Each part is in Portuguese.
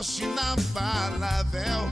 forte, inabalável.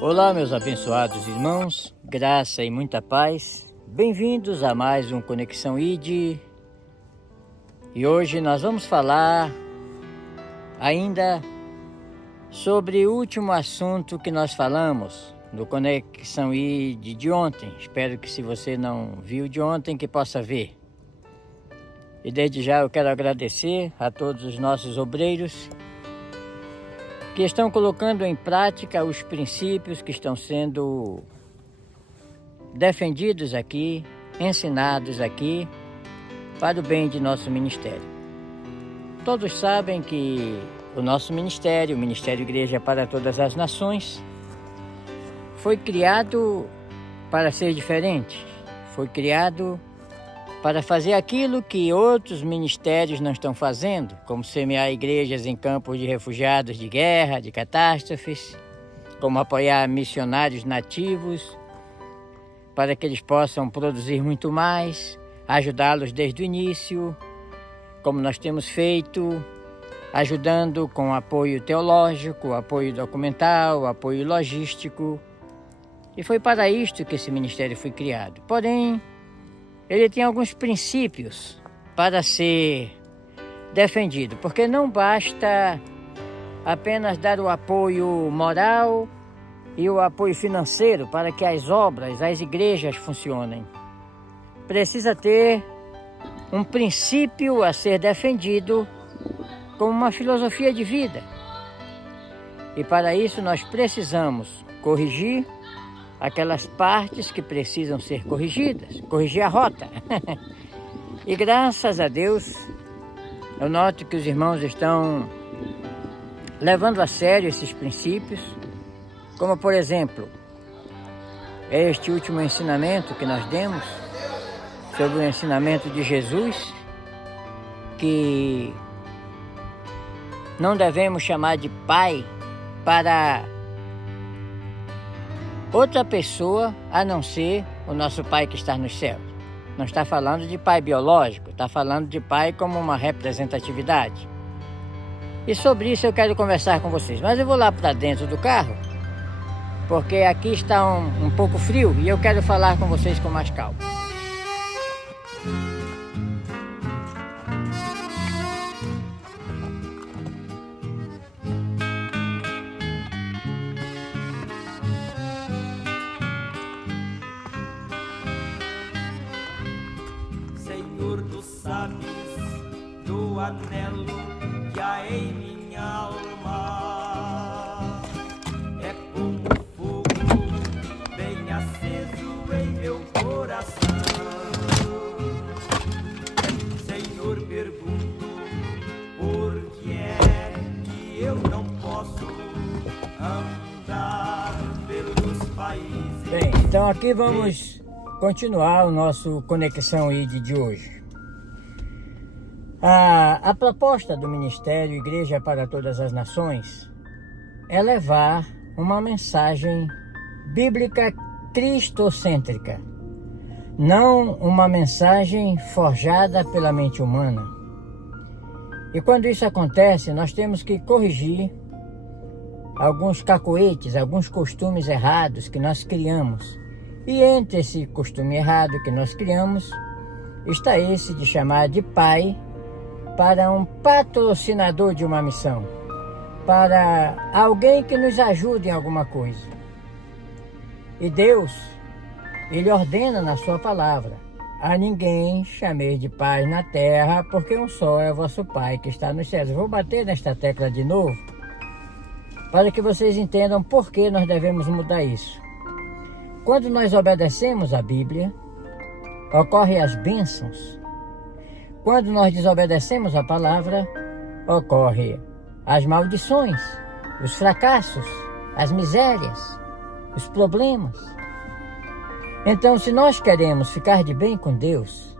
Olá, meus abençoados irmãos, graça e muita paz. Bem-vindos a mais um Conexão ID. E hoje nós vamos falar ainda sobre o último assunto que nós falamos no Conexão ID de ontem. Espero que, se você não viu de ontem, que possa ver. E desde já eu quero agradecer a todos os nossos obreiros que estão colocando em prática os princípios que estão sendo defendidos aqui, ensinados aqui, para o bem de nosso ministério. Todos sabem que o nosso ministério, o Ministério Igreja para Todas as Nações, foi criado para ser diferente, foi criado para fazer aquilo que outros ministérios não estão fazendo, como semear igrejas em campos de refugiados de guerra, de catástrofes, como apoiar missionários nativos, para que eles possam produzir muito mais, ajudá-los desde o início, como nós temos feito, ajudando com apoio teológico, apoio documental, apoio logístico. E foi para isto que esse ministério foi criado. Porém, ele tem alguns princípios para ser defendido, porque não basta apenas dar o apoio moral e o apoio financeiro para que as obras, as igrejas funcionem. Precisa ter um princípio a ser defendido como uma filosofia de vida. E para isso nós precisamos corrigir aquelas partes que precisam ser corrigidas, corrigir a rota. E graças a Deus, eu noto que os irmãos estão levando a sério esses princípios, como por exemplo, este último ensinamento que nós demos, sobre o ensinamento de Jesus, que não devemos chamar de pai para outra pessoa a não ser o nosso Pai que está nos céus. Não está falando de pai biológico, está falando de pai como uma representatividade. E sobre isso eu quero conversar com vocês. Mas eu vou lá para dentro do carro, porque aqui está um pouco frio e eu quero falar com vocês com mais calma. Do anelo que há em minha alma é como fogo bem aceso em meu coração. Senhor, pergunto por que é que eu não posso andar pelos países. Bem, então aqui vamos continuar o nosso Conexão ID de hoje. A proposta do Ministério Igreja para Todas as Nações é levar uma mensagem bíblica cristocêntrica, não uma mensagem forjada pela mente humana. E quando isso acontece, nós temos que corrigir alguns cacoetes, alguns costumes errados que nós criamos. E entre esse costume errado que nós criamos, está esse de chamar de pai para um patrocinador de uma missão, para alguém que nos ajude em alguma coisa. E Deus, Ele ordena na sua palavra: a ninguém chameis de pai na terra, porque um só é o vosso Pai que está nos céus. Eu vou bater nesta tecla de novo, para que vocês entendam por que nós devemos mudar isso. Quando nós obedecemos a Bíblia, ocorrem as bênçãos. Quando nós desobedecemos a palavra, ocorrem as maldições, os fracassos, as misérias, os problemas. Então, se nós queremos ficar de bem com Deus,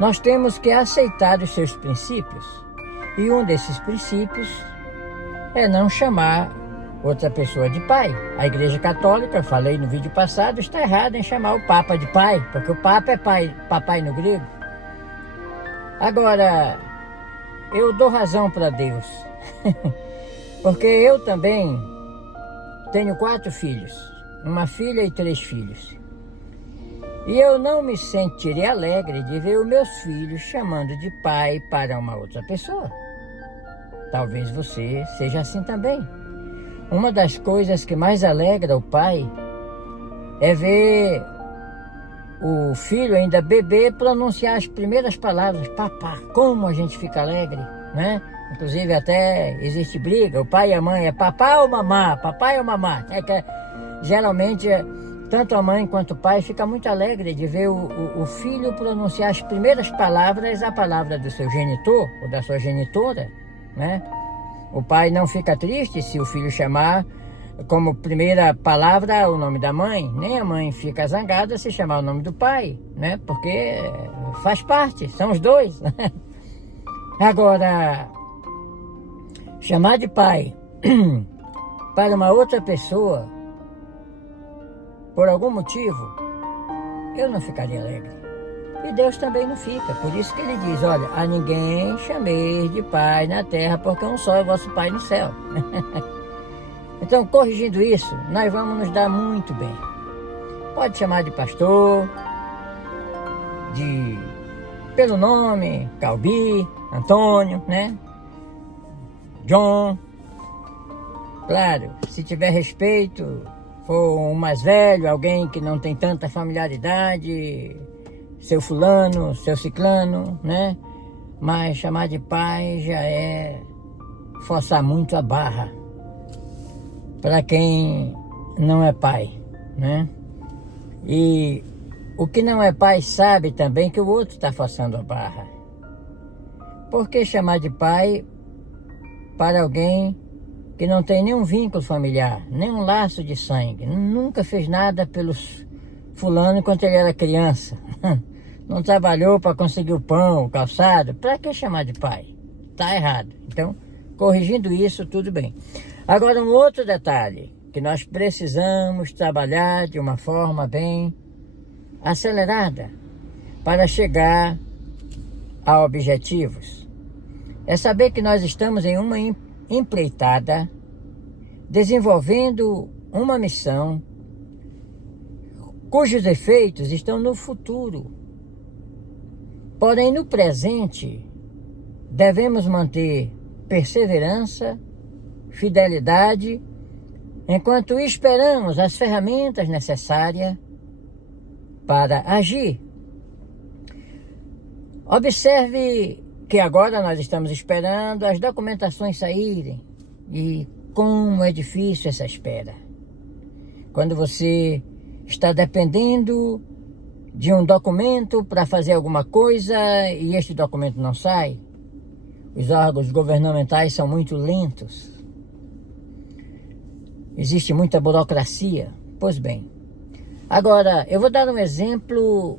nós temos que aceitar os seus princípios. E um desses princípios é não chamar outra pessoa de pai. A Igreja Católica, falei no vídeo passado, está errada em chamar o Papa de pai, porque o Papa é pai, papai no grego. Agora, eu dou razão para Deus. Porque eu também tenho 4 filhos, uma filha e 3 filhos. E eu não me sentiria alegre de ver os meus filhos chamando de pai para uma outra pessoa. Talvez você seja assim também. Uma das coisas que mais alegra o pai é ver o filho ainda bebê pronunciar as primeiras palavras, papá. Como a gente fica alegre, né? Inclusive até existe briga, o pai e a mãe é papai ou mamá, papai ou mamá. Geralmente tanto a mãe quanto o pai fica muito alegre de ver o filho pronunciar as primeiras palavras, a palavra do seu genitor ou da sua genitora, né? O pai não fica triste se o filho chamar como primeira palavra o nome da mãe, nem a mãe fica zangada se chamar o nome do pai, né? Porque faz parte, são os dois, né? Agora, chamar de pai para uma outra pessoa, por algum motivo, eu não ficaria alegre. E Deus também não fica. Por isso que ele diz, olha, a ninguém chameis de pai na terra, porque um só é o vosso pai no céu. Então, corrigindo isso, nós vamos nos dar muito bem. Pode chamar de pastor, pelo nome, Calbi, Antônio, né? John. Claro, se tiver respeito, for um mais velho, alguém que não tem tanta familiaridade, seu fulano, seu ciclano, né? Mas chamar de pai já é forçar muito a barra para quem não é pai, né? E o que não é pai sabe também que o outro está forçando a barra. Por que chamar de pai para alguém que não tem nenhum vínculo familiar, nenhum laço de sangue, nunca fez nada pelo fulano enquanto ele era criança, não trabalhou para conseguir o pão, o calçado? Para que chamar de pai? Está errado. Então, corrigindo isso, tudo bem. Agora, um outro detalhe, que nós precisamos trabalhar de uma forma bem acelerada para chegar a objetivos. É saber que nós estamos em uma empreitada, desenvolvendo uma missão cujos efeitos estão no futuro. Porém, no presente, devemos manter perseverança, fidelidade, enquanto esperamos as ferramentas necessárias para agir. Observe que agora nós estamos esperando as documentações saírem e como é difícil essa espera. Quando você está dependendo de um documento para fazer alguma coisa e este documento não sai, os órgãos governamentais são muito lentos. Existe muita burocracia. Pois bem, agora eu vou dar um exemplo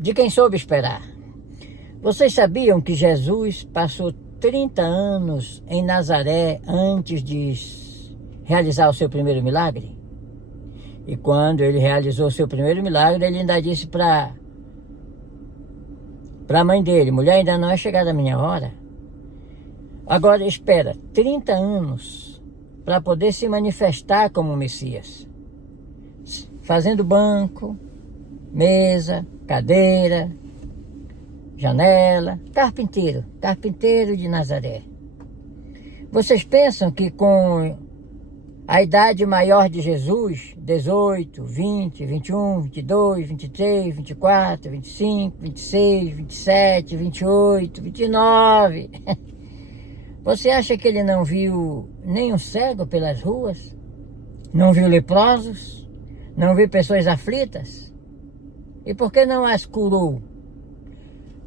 de quem soube esperar. Vocês sabiam que Jesus passou 30 anos em Nazaré antes de realizar o seu primeiro milagre? E quando ele realizou o seu primeiro milagre, ele ainda disse para a mãe dele, mulher, ainda não é chegada a minha hora. Agora espera 30 anos para poder se manifestar como Messias. Fazendo banco, mesa, cadeira, janela, carpinteiro de Nazaré. Vocês pensam que com a idade maior de Jesus, 18, 20, 21, 22, 23, 24, 25, 26, 27, 28, 29... Você acha que ele não viu nenhum cego pelas ruas? Não viu leprosos? Não viu pessoas aflitas? E por que não as curou?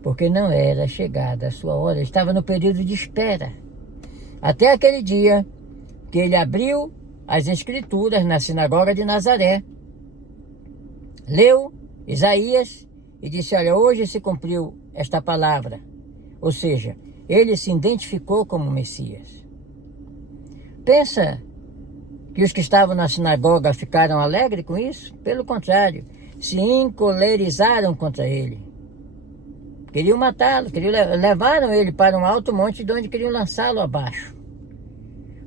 Porque não era chegada a sua hora, ele estava no período de espera. Até aquele dia que ele abriu as Escrituras na sinagoga de Nazaré, leu Isaías e disse, olha, hoje se cumpriu esta palavra. Ou seja, ele se identificou como Messias. Pensa que os que estavam na sinagoga ficaram alegres com isso? Pelo contrário, se encolerizaram contra ele. Queriam matá-lo, levaram ele para um alto monte de onde queriam lançá-lo abaixo.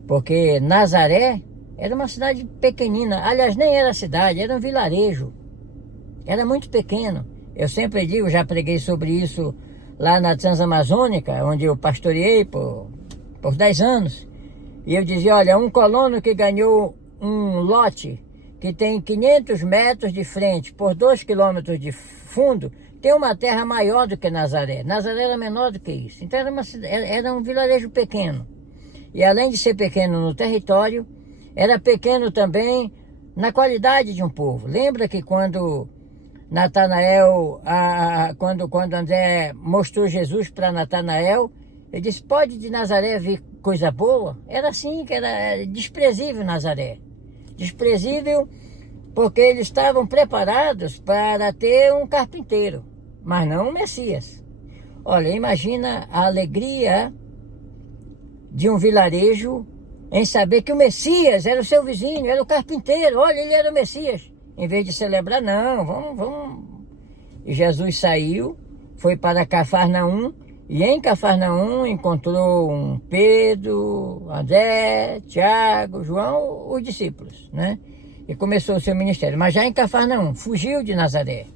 Porque Nazaré era uma cidade pequenina. Aliás, nem era cidade, era um vilarejo. Era muito pequeno. Eu sempre digo, já preguei sobre isso lá na Transamazônica, onde eu pastoreei por 10 anos. E eu dizia, olha, um colono que ganhou um lote que tem 500 metros de frente por 2 quilômetros de fundo, tem uma terra maior do que Nazaré. Nazaré era menor do que isso. Então era um vilarejo pequeno. E além de ser pequeno no território, era pequeno também na qualidade de um povo. Lembra que quando Natanael, quando André mostrou Jesus para Natanael, ele disse, pode de Nazaré vir coisa boa? Era assim, que era desprezível Nazaré. Desprezível porque eles estavam preparados para ter um carpinteiro, mas não um Messias. Olha, imagina a alegria de um vilarejo em saber que o Messias era o seu vizinho, era o carpinteiro. Olha, ele era o Messias. Em vez de celebrar, não, vamos. E Jesus saiu, foi para Cafarnaum, e em Cafarnaum encontrou um Pedro, André, Tiago, João, os discípulos, né? E começou o seu ministério. Mas já em Cafarnaum, fugiu de Nazaré.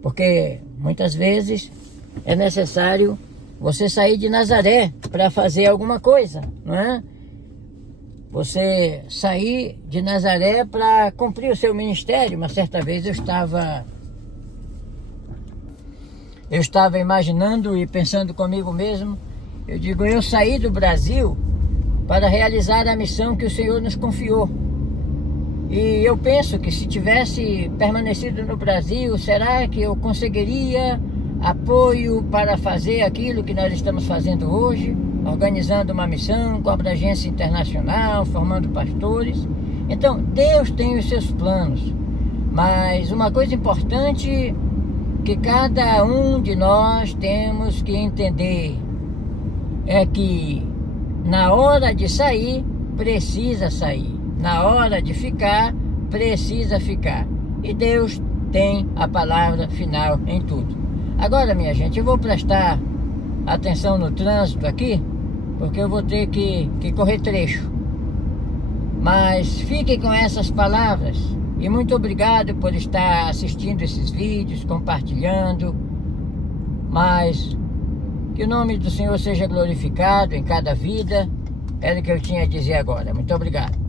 Porque muitas vezes é necessário você sair de Nazaré para fazer alguma coisa, não é? Você sair de Nazaré para cumprir o seu ministério. Uma certa vez eu estava imaginando e pensando comigo mesmo, eu digo, eu saí do Brasil para realizar a missão que o Senhor nos confiou. E eu penso que se tivesse permanecido no Brasil, será que eu conseguiria apoio para fazer aquilo que nós estamos fazendo hoje, organizando uma missão com abrangência internacional, formando pastores? Então, Deus tem os seus planos, mas uma coisa importante que cada um de nós temos que entender é que na hora de sair, precisa sair. Na hora de ficar, precisa ficar. E Deus tem a palavra final em tudo. Agora, minha gente, eu vou prestar atenção no trânsito aqui, porque eu vou ter que correr trecho. Mas fiquem com essas palavras. E muito obrigado por estar assistindo esses vídeos, compartilhando. Mas que o nome do Senhor seja glorificado em cada vida. Era o que eu tinha a dizer agora. Muito obrigado.